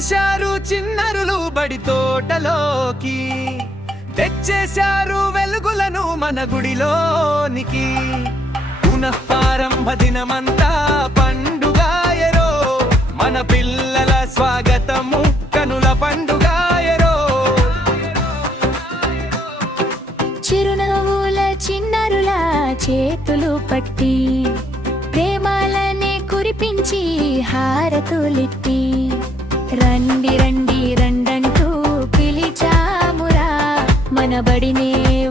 వచ్చేశారు చిన్నరులు బడి తోటలోకి, తెచ్చేశారు వెలుగులను మన గుడిలోనికి. పునఃప్రారంభ దినమంతా పండుగాయరో, మన పిల్లల స్వాగతము కనుల పండుగాయరో. చిరునవ్వుల చిన్నరుల చేతులు పట్టి, ప్రేమాలనే కురిపించి హారతులిట్టి, రండి రండి రండంటూ పిలిచామురా, మన బడినే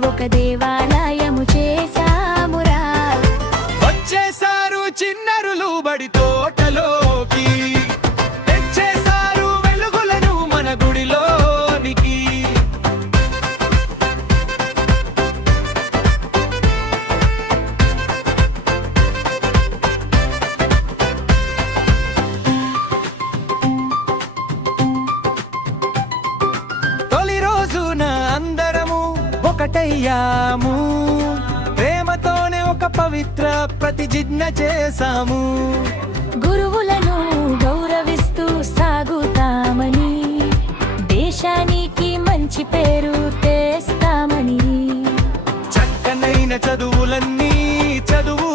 ఒక దేవాలయము చేశామురా. వచ్చేశారు చిన్నరులు బడి తోటలోకి, తెచ్చేశారు వెలుగులను మన గుడిలోనికి. తొలి రోజున అందరము ఒకటయ్యాము, ప్రేమతోనే ఒక పవిత్ర ప్రతిజ్ఞ చేశాము. గురువులను గౌరవిస్తూ సాగుతామని, దేశానికి మంచి పేరు తెస్తామని, చక్కనైన చదువులన్నీ చదువు